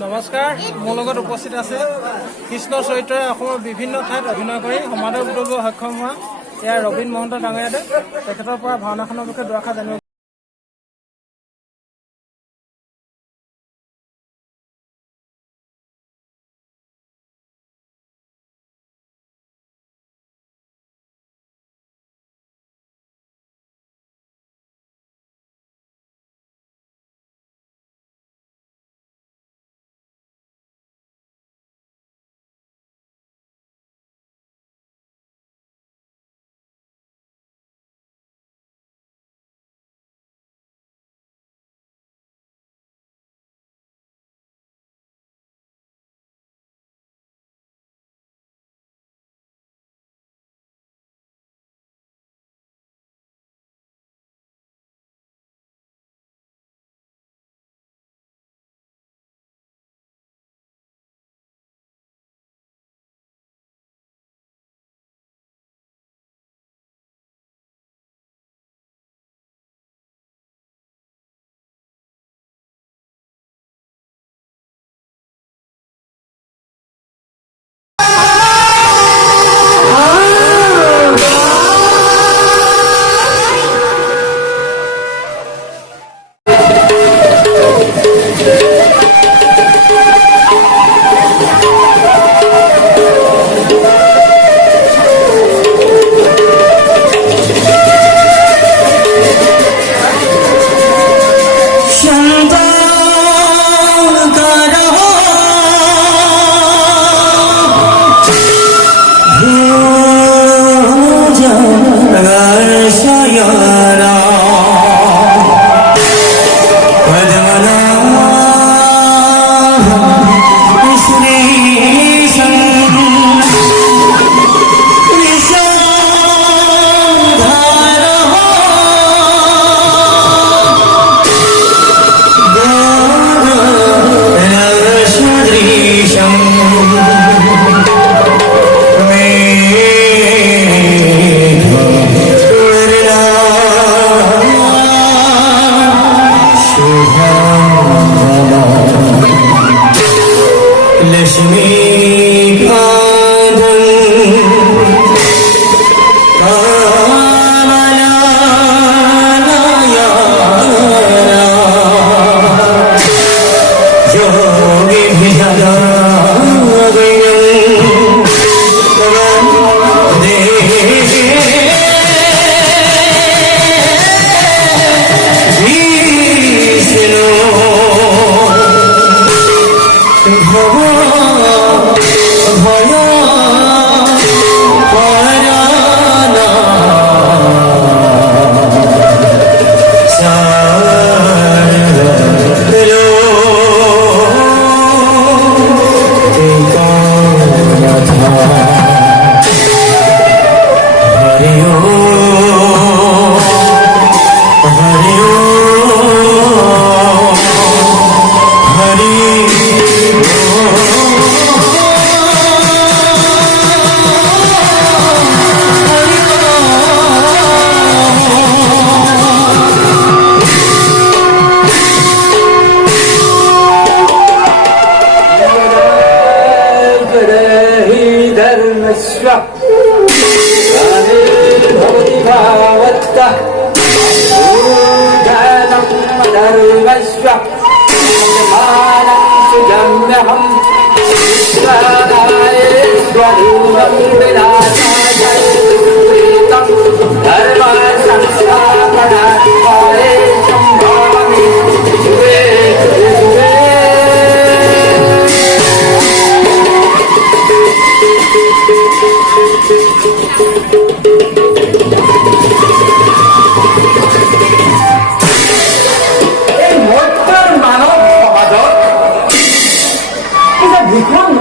নমস্কাৰ, মোৰ লগত উপস্থিত আছে কৃষ্ণ চৰিত্ৰই অসমৰ বিভিন্ন ঠাইত অভিনয় কৰি সমাদৰ বুটলিব সক্ষম হোৱা ইয়াৰ ৰবীন মহন্ত ডাঙৰীয়াদেৱ। তেখেতৰ পৰা ভাওনাখনৰ বিষয়ে দুআষাৰ জানিব।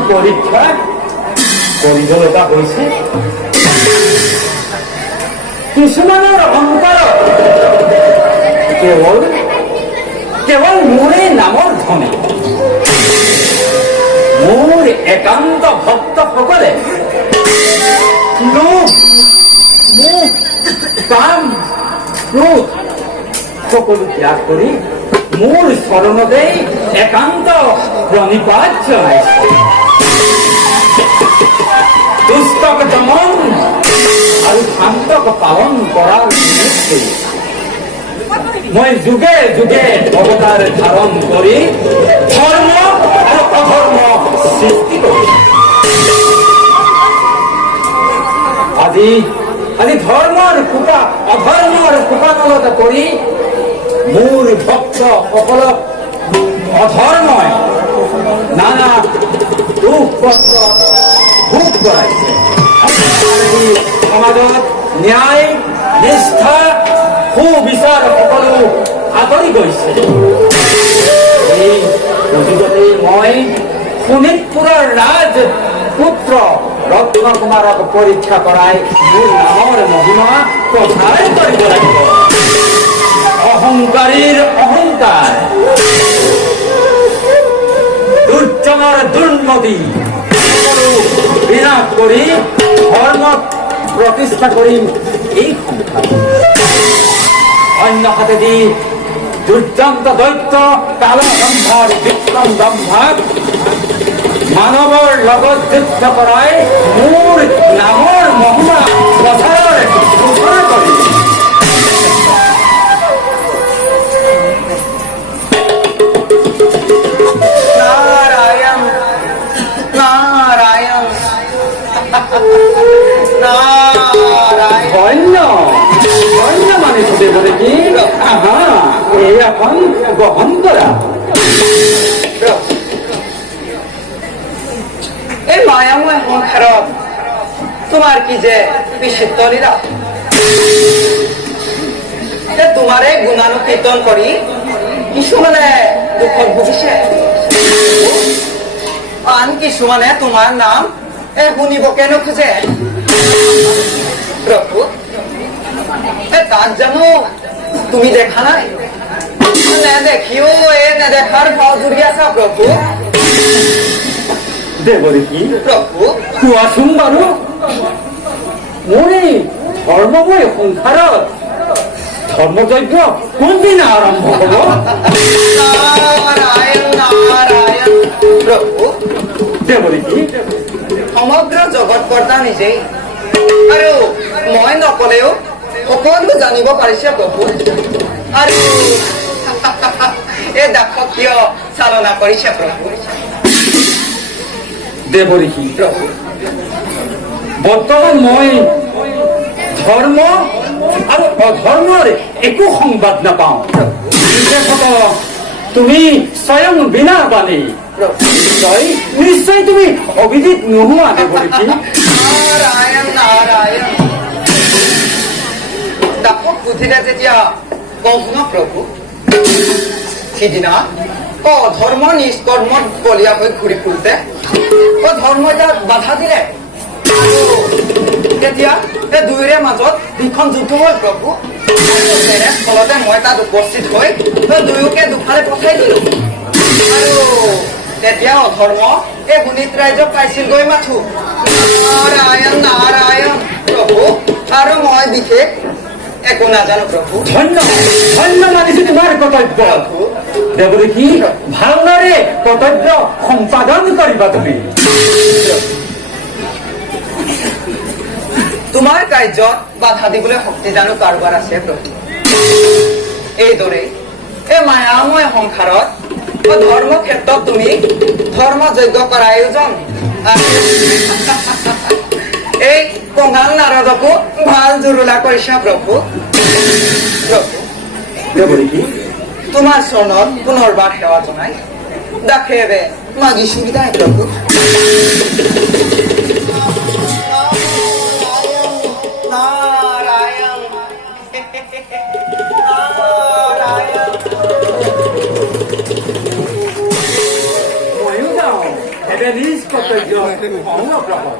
পৰীক্ষা কৰিবলগা হৈছে। কিছুমানৰ অন্তৰত কেৱল মোৰে নামৰ ধ্বনি, মোৰ একান্ত ভক্তসকলে লোভ, মোহ, কাম, ক্ৰোধ সকলো ত্যাগ কৰি মোৰ চৰণতেই একান্ত প্ৰণিপাত জনাইছো। দুষ্টক দমন আৰু শান্তক পালন কৰাৰ নিমিত্তে মই যুগে যুগে অৱতাৰ ধাৰণ কৰি ধৰ্ম আৰু অধৰ্ম সৃষ্টি কৰিছো। আজি ধৰ্মৰ কৃপা অধৰ্মৰ কৃপাতলত কৰি মোৰ ভক্তসকলক অধৰ্মই নানা দুখ কষ্ট ভোগ কৰাইছে। সমাজত ন্যায় নিষ্ঠা সুবিচাৰ সকলো আঁতৰি গৈছে। এই সুযোগতে মই শোণিতপুৰৰ ৰাজ পুত্ৰ ৰত্ন কুমাৰক পৰীক্ষা কৰাই মোৰ নামৰ মহিমা প্ৰচাৰ কৰিব লাগিব। অহংকাৰীৰ অহংকাৰ, দুৰ্জনৰ দুৰ্মতি সকলো বিনাশ কৰি ধৰ্মক প্ৰতিষ্ঠা কৰিম এই সংসাৰ। অন্য হাতেদি দুৰ্দান্ত দৈত্য কালদম্ভাৰ বিক্ৰম দম্ভাক মানৱৰ লগত যুদ্ধ কৰাই মোৰ নামৰ মহিমা প্ৰচাৰৰ ঘোষণা কৰিম। নারায়ণ নারায়ণ নারায়ণ। ধন্য ধন্য মানে খুঁজে বলে কি আহা এই এখন গ্রহণ করা। এই মায়াময় সংসাৰত তোমাৰ কি যে বিচিত্ৰ লীলা। তোমাৰে গুণানুকীৰ্তন কৰি কিছুমানে দুখত ভুগিছে, আন কিছুমানে তোমাৰ নাম শুনিবকে নোখোজে। প্ৰভু তাক জানো তুমি দেখা নাই? নেদেখিও নেদেখাৰ ভাও জুৰি আছা প্ৰভু। দেবৰে কি প্ৰভু কোৱাচোন বাৰু, মোৰ এই ধৰ্মময় সংসাৰত ধৰ্মযজ্ঞ কোনদিনা আৰম্ভ হব? নাৰায়ণ নাৰায়ণ। প্ৰভু দেবৰে কি সমগ্ৰ জগত কৰ্তা নিজেই, আৰু মই নকলেও সকলো জানিব পাৰিছে প্ৰভু। আৰু এই দাসক কিয় চালনা কৰিছে প্ৰভু? দেবৰে কি প্ৰভু বৰ্তমান মই ধৰ্ম আৰু অধৰ্মৰ একো সংবাদ নাপাওঁ। বিশেষত তুমি স্বয়ং বিনা বাণী, নিশ্চয় তুমি অভিজিত নোহোৱা দেবৰে কি? নাৰায়ণ নাৰায়ণ। দাসক বুদ্ধিৰে যেতিয়া কওঁ ন প্ৰভু, সিদিনা অধৰ্ম নিষ্কৰ্মত বলীয়া হৈ ঘূৰি ফুৰোতে অধৰ্মই তাক বাধা দিলে, আৰু তেতিয়া এই দুয়োৰে মাজত ভীষণ যুদ্ধ হ'ল প্ৰভু। তেনে ফলতে মই তাত উপস্থিত হৈ দুয়োকে দুফালে পঠাই দিলো, আৰু তেতিয়া অধৰ্ম এই গুণিত ৰাজ্যক পাইছিলগৈ মাথো। নাৰায়ণ নাৰায়ণ প্ৰভু, আৰু মই বিশেষ একো নাজানো প্ৰভু। ধন্য ধন্য মানিছো তোমাৰ কৰ্তব্য। দেবৰে কি ভালদৰে কৰ্তব্য সম্পাদন কৰিবা তুমি। তোমাৰ কাৰ্যত বাধা দিবলৈ শক্তি জানো কাৰোবাৰ আছে প্ৰভু? এইদৰে এই মায়াময় সংসাৰত ধৰ্ম ক্ষেত্ৰত তুমি ধৰ্ম যজ্ঞ কৰা আয়োজন, এই কঙাল নাৰদকো ভাল জুৰুলা কৰিছা প্ৰভু। প্ৰভু দেবৰে কি তোমাৰ চৰণত পুনৰবাৰ সেৱা জনাই দাসেৰে মাগিছো বিদায় প্ৰভু। নাৰায়ণ নাৰায়ণ। ময়ো যাওঁ এনে নিজ কৰ্তব্য অংগ গ্ৰহণ।